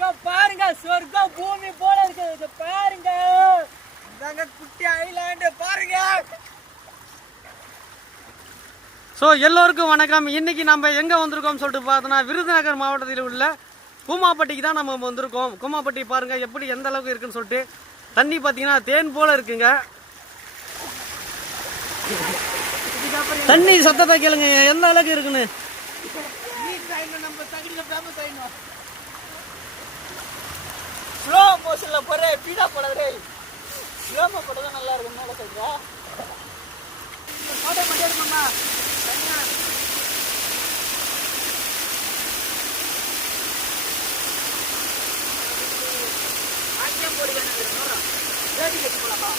சொர்க்கம் பாருங்க சொர்க்கம் பூமி போல இருக்குது. பாருங்க. இதாங்க குட்டி ஐலாண்டு பாருங்க. ஸோ எல்லோருக்கும் வணக்கம். இன்றைக்கி நம்ம எங்கே வந்திருக்கோம்னு சொல்லிட்டு பார்த்தோன்னா விருதுநகர் மாவட்டத்தில் உள்ள கூமாப்பட்டிக்கு தான் நம்ம வந்திருக்கோம். கூமாப்பட்டி பாருங்கள் எப்படி எந்த அளவுக்கு இருக்குன்னு சொல்லிட்டு. தண்ணி பார்த்தீங்கன்னா தேன் போல் இருக்குங்க. தண்ணி சத்தத்தை கேளுங்க எந்த அளவுக்கு இருக்குன்னு? மோஷன்ல போற பீடா போடாதே. ஸ்லோ படம் தான் நல்லா இருக்கும் மேல சொல்றா. போட்டோ மட்டும் எடுக்கணுமா ஆக்கியம் போடுங்க வேடி போலாமா?